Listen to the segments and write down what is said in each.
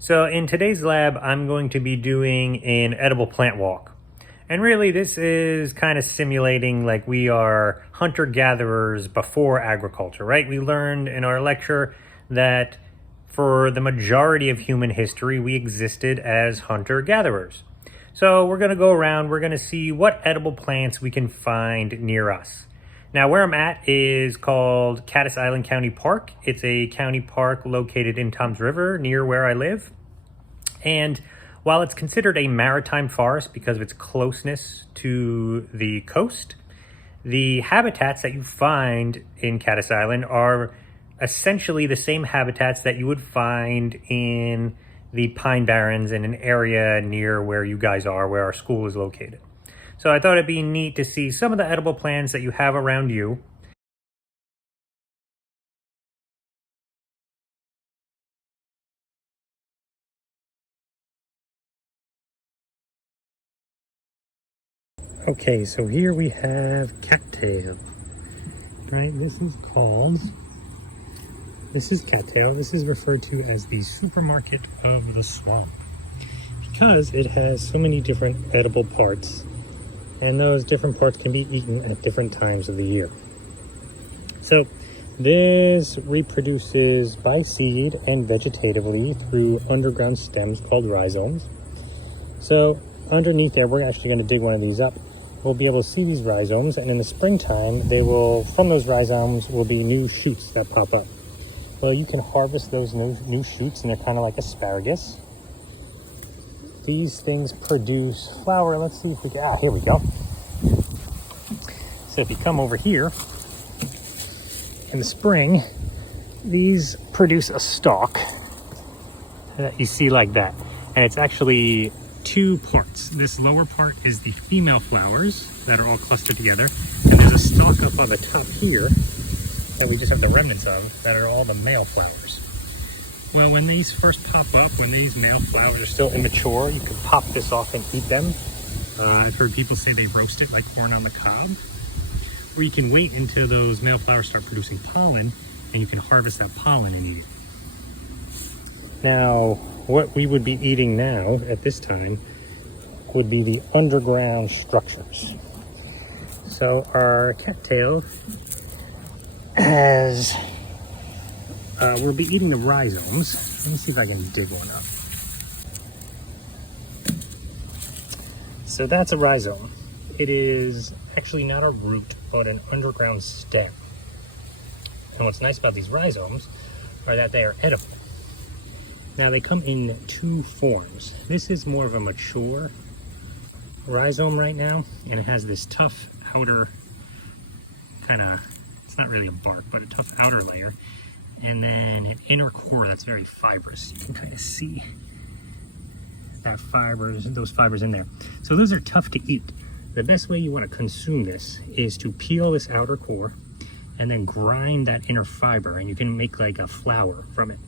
So in today's lab, I'm going to be doing an edible plant walk. And really this is kind of simulating like we are hunter-gatherers before agriculture, right? We learned in our lecture that for the majority of human history, we existed as hunter-gatherers. So we're going to go around, we're going to see what edible plants we can find near us. Now, where I'm at is called Cattus Island County Park. It's a county park located in Toms River near where I live. And while it's considered a maritime forest because of its closeness to the coast, the habitats that you find in Cattus Island are essentially the same habitats that you would find in the Pine Barrens in an area near where you guys are, where our school is located. So I thought it'd be neat to see some of the edible plants that you have around you. Okay, so here we have cattail, right? This is cattail. This is referred to as the supermarket of the swamp because it has so many different edible parts, and those different parts can be eaten at different times of the year. So this reproduces by seed and vegetatively through underground stems called rhizomes. So underneath there, we're actually going to dig one of these up. We'll be able to see these rhizomes, and in the springtime, from those rhizomes will be new shoots that pop up. Well, you can harvest those new shoots, and they're kind of like asparagus. These things produce flower. Let's see if we can, here we go. So if you come over here, in the spring, these produce a stalk that you see like that. And it's actually two parts. This lower part is the female flowers that are all clustered together. And there's a stalk up on the top here that we just have the remnants of that are all the male flowers. Well, when these first pop up, when these male flowers are still immature, you can pop this off and eat them. I've heard people say they roast it like corn on the cob. Or you can wait until those male flowers start producing pollen, and you can harvest that pollen and eat it. Now, what we would be eating now at this time would be the underground structures. So our cattail has, we'll be eating the rhizomes. Let me see if I can dig one up. So that's a rhizome. It is actually not a root, but an underground stem. And what's nice about these rhizomes are that they are edible. Now they come in two forms. This is more of a mature rhizome right now, and it has this tough outer it's not really a bark, but a tough outer layer, and then an inner core that's very fibrous. You can kind of see that those fibers in there. So those are tough to eat. The best way you want to consume this is to peel this outer core and then grind that inner fiber, and you can make like a flour from it.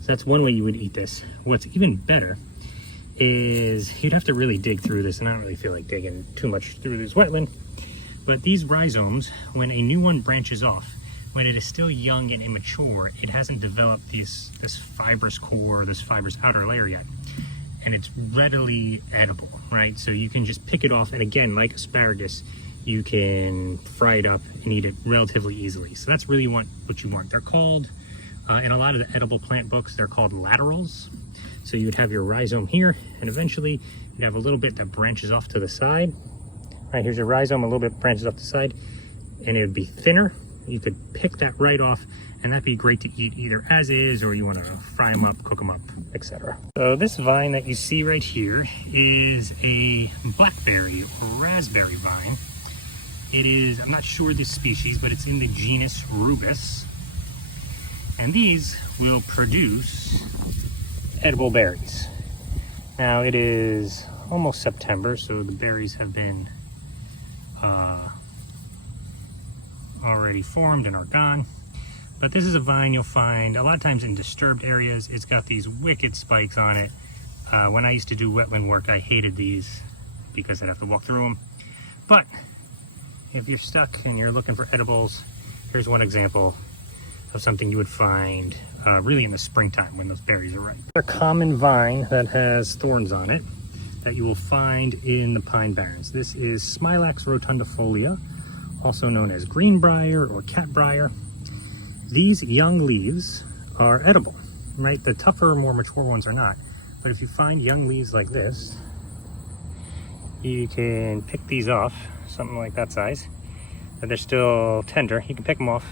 So that's one way you would eat this. What's even better is you'd have to really dig through this, and I don't really feel like digging too much through this wetland. But these rhizomes, when a new one branches off, when it is still young and immature, it hasn't developed this fibrous core, this fibrous outer layer yet. And it's readily edible, right? So you can just pick it off, and again, like asparagus, you can fry it up and eat it relatively easily. So that's really what you want. They're called, in a lot of the edible plant books, they're called laterals. So you would have your rhizome here, and eventually you'd have a little bit that branches off to the side. All right, here's your rhizome, a little bit branches off the side, and it would be thinner. You could pick that right off, and that'd be great to eat either as is, or you want to fry them up, cook them up, etc. So this vine that you see right here is a blackberry or raspberry vine. It is, I'm not sure the species, but it's in the genus Rubus. And these will produce edible berries. Now it is almost September, so the berries have been already formed and are gone. But this is a vine you'll find a lot of times in disturbed areas. It's got these wicked spikes on it. When I used to do wetland work, I hated these because I'd have to walk through them. But if you're stuck and you're looking for edibles, here's one example. of something you would find really in the springtime when those berries are ripe. Another common vine that has thorns on it that you will find in the pine barrens. This is Smilax rotundifolia, also known as greenbrier or catbrier. These young leaves are edible, right? The tougher, more mature ones are not. But if you find young leaves like this, you can pick these off, something like that size, but they're still tender. You can pick them off.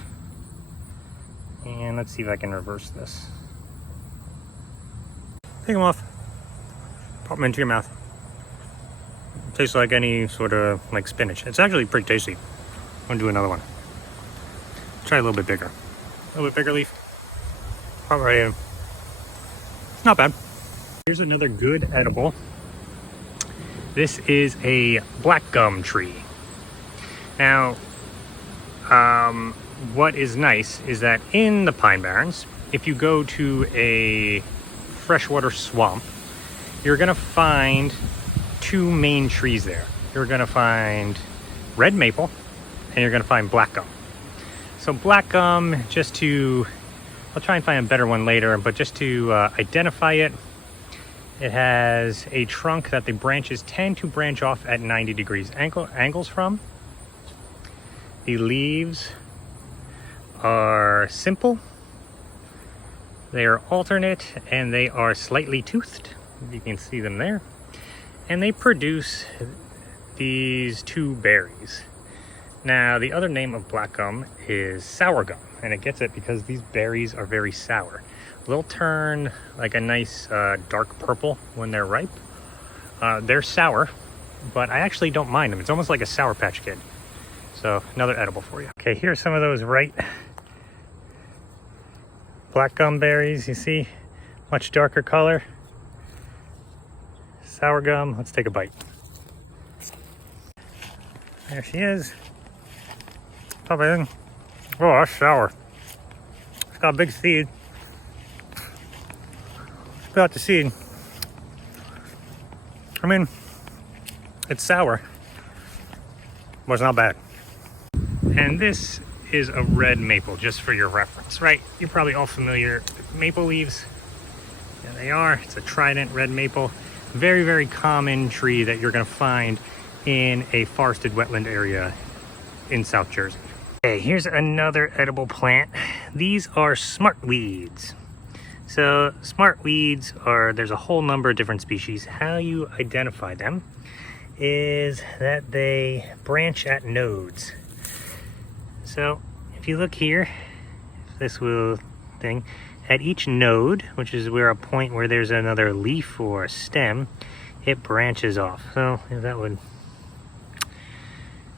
And let's see if I can reverse this. Pick them off, pop them into your mouth. Tastes like any sort of like spinach. It's actually pretty tasty. I'm gonna do another one. Try a little bit bigger. A little bit bigger leaf. Pop right in. It's not bad. Here's another good edible. This is a black gum tree. Now, what is nice is that in the pine barrens, if you go to a freshwater swamp, you're gonna find two main trees there. You're gonna find red maple and you're gonna find black gum. So black gum, I'll try and find a better one later, but just to identify it, it has a trunk that the branches tend to branch off at 90 degrees angles from. The leaves are simple, they are alternate, and they are slightly toothed. You can see them there. And they produce these two berries. Now, the other name of black gum is sour gum, and it gets it because these berries are very sour. They'll turn like a nice dark purple when they're ripe. They're sour, but I actually don't mind them. It's almost like a Sour Patch Kid. So, another edible for you. Okay, here's some of those black gum berries, you see? Much darker color. Sour gum, let's take a bite. There she is. Pop it in. Oh, that's sour. It's got a big seed. Spit out the seed. I mean, it's sour, but it's not bad. And this is a red maple, just for your reference, right? You're probably all familiar with maple leaves. There they are. It's a trident red maple. Very, very common tree that you're going to find in a forested wetland area in South Jersey. Okay, here's another edible plant. These are smartweeds. So smartweeds there's a whole number of different species. How you identify them is that they branch at nodes. So if you look here, this little thing, at each node, which is where a point where there's another leaf or a stem, it branches off. So if that would,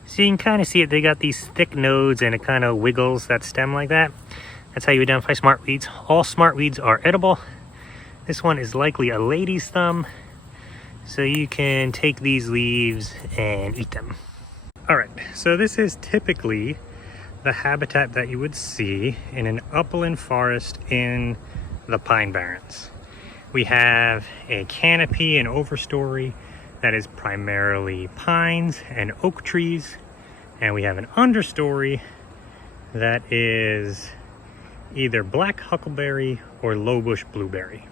so you can kind of see it. They got these thick nodes and it kind of wiggles that stem like that. That's how you identify smartweeds. All smartweeds are edible. This one is likely a lady's thumb, so you can take these leaves and eat them. All right, so this is typically the habitat that you would see in an upland forest in the pine barrens. We have a canopy and overstory that is primarily pines and oak trees, and we have an understory that is either black huckleberry or lowbush blueberry.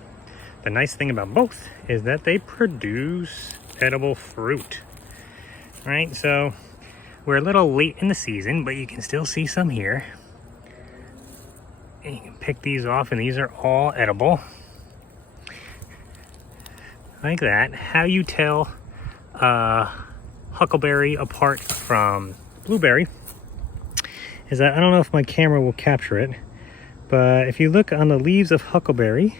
The nice thing about both is that they produce edible fruit, right? So we're a little late in the season, but you can still see some here. And you can pick these off, and these are all edible. Like that. How you tell huckleberry apart from blueberry is that, I don't know if my camera will capture it, but if you look on the leaves of huckleberry,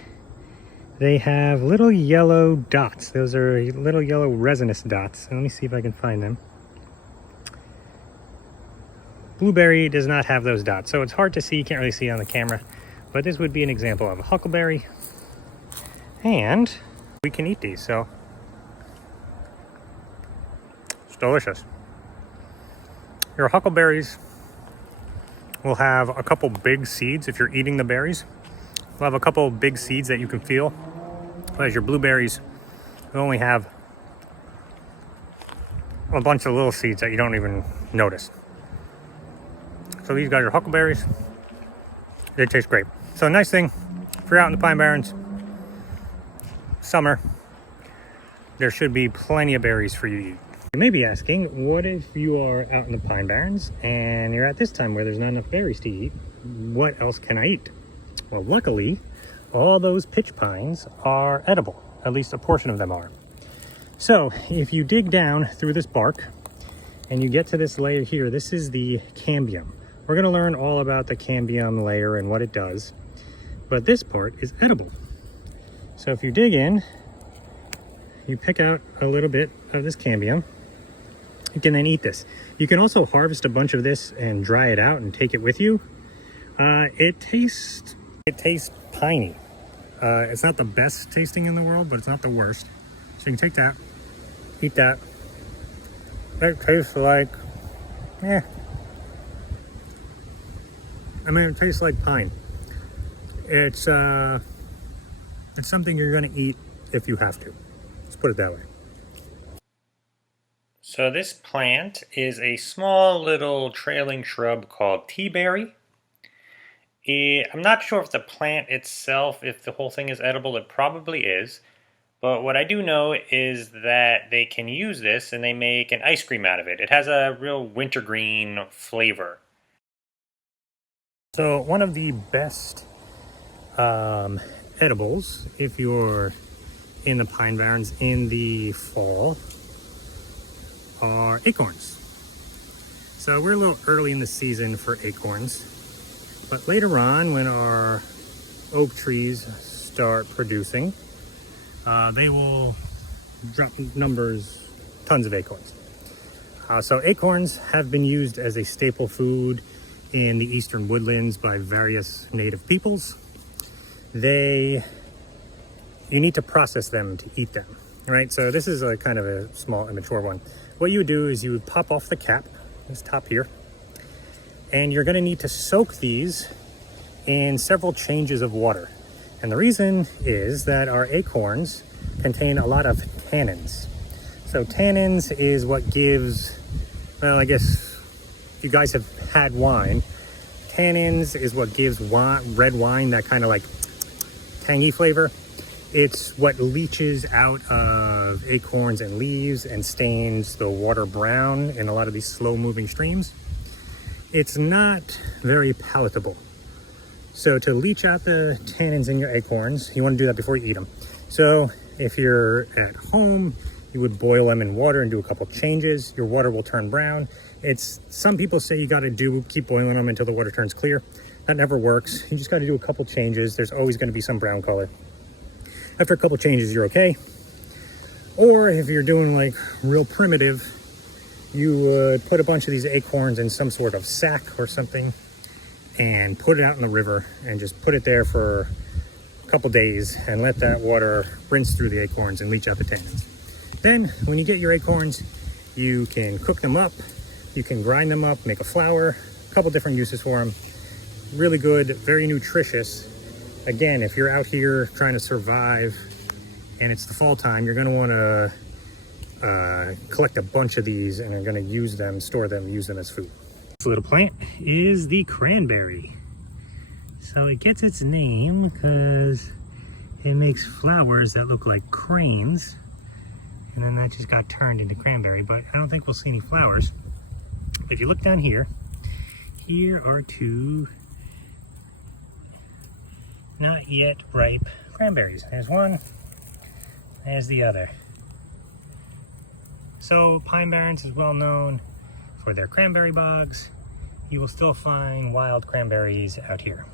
they have little yellow dots. Those are little yellow resinous dots. Let me see if I can find them. Blueberry does not have those dots, so it's hard to see. You can't really see it on the camera, but this would be an example of a huckleberry, and we can eat these, so it's delicious. Your huckleberries will have a couple big seeds. If you're eating the berries, will have a couple big seeds that you can feel, whereas your blueberries will only have a bunch of little seeds that you don't even notice. So these guys are huckleberries. They taste great. So a nice thing, if you're out in the Pine Barrens, summer, there should be plenty of berries for you to eat. You may be asking, what if you are out in the Pine Barrens and you're at this time where there's not enough berries to eat? What else can I eat? Well, luckily, all those pitch pines are edible. At least a portion of them are. So if you dig down through this bark and you get to this layer here, this is the cambium. We're going to learn all about the cambium layer and what it does, but this part is edible. So if you dig in, you pick out a little bit of this cambium. You can then eat this. You can also harvest a bunch of this and dry it out and take it with you. It tastes piney. It's not the best tasting in the world, but it's not the worst. So you can take that, eat that. It tastes like, it tastes like pine. It's something you're gonna eat if you have to. Let's put it that way. So this plant is a small little trailing shrub called teaberry. I'm not sure if the plant itself, if the whole thing is edible, it probably is. But what I do know is that they can use this and they make an ice cream out of it. It has a real wintergreen flavor. So one of the best edibles, if you're in the Pine Barrens in the fall, are acorns. So we're a little early in the season for acorns, but later on when our oak trees start producing, they will drop tons of acorns. So acorns have been used as a staple food in the eastern woodlands by various native peoples. You need to process them to eat them, right? So this is a kind of a small immature one. What you would do is you would pop off the cap, this top here, and you're gonna need to soak these in several changes of water. And the reason is that our acorns contain a lot of tannins. So tannins is what gives, well, I guess if you guys have had wine, tannins is what gives red wine that kind of like tangy flavor. It's what leaches out of acorns and leaves and stains the water brown in a lot of these slow moving streams. It's not very palatable. So to leach out the tannins in your acorns, you want to do that before you eat them. So if you're at home, you would boil them in water and do a couple changes. Your water will turn brown. Some people say you got to keep boiling them until the water turns clear. That never works. You just got to do a couple changes. There's always going to be some brown color. After a couple changes, you're okay. Or if you're doing like real primitive, you would put a bunch of these acorns in some sort of sack or something and put it out in the river and just put it there for a couple days and let that water rinse through the acorns and leach out the tannins. Then when you get your acorns, you can cook them up, you can grind them up, make a flour, a couple different uses for them. Really good, very nutritious. Again, if you're out here trying to survive and it's the fall time, you're gonna wanna collect a bunch of these and are gonna use them, store them, use them as food. This little plant is the cranberry. So it gets its name because it makes flowers that look like cranes. And then that just got turned into cranberry, but I don't think we'll see any flowers. If you look down here, here are two not yet ripe cranberries. There's one, there's the other. So Pine Barrens is well known for their cranberry bogs. You will still find wild cranberries out here.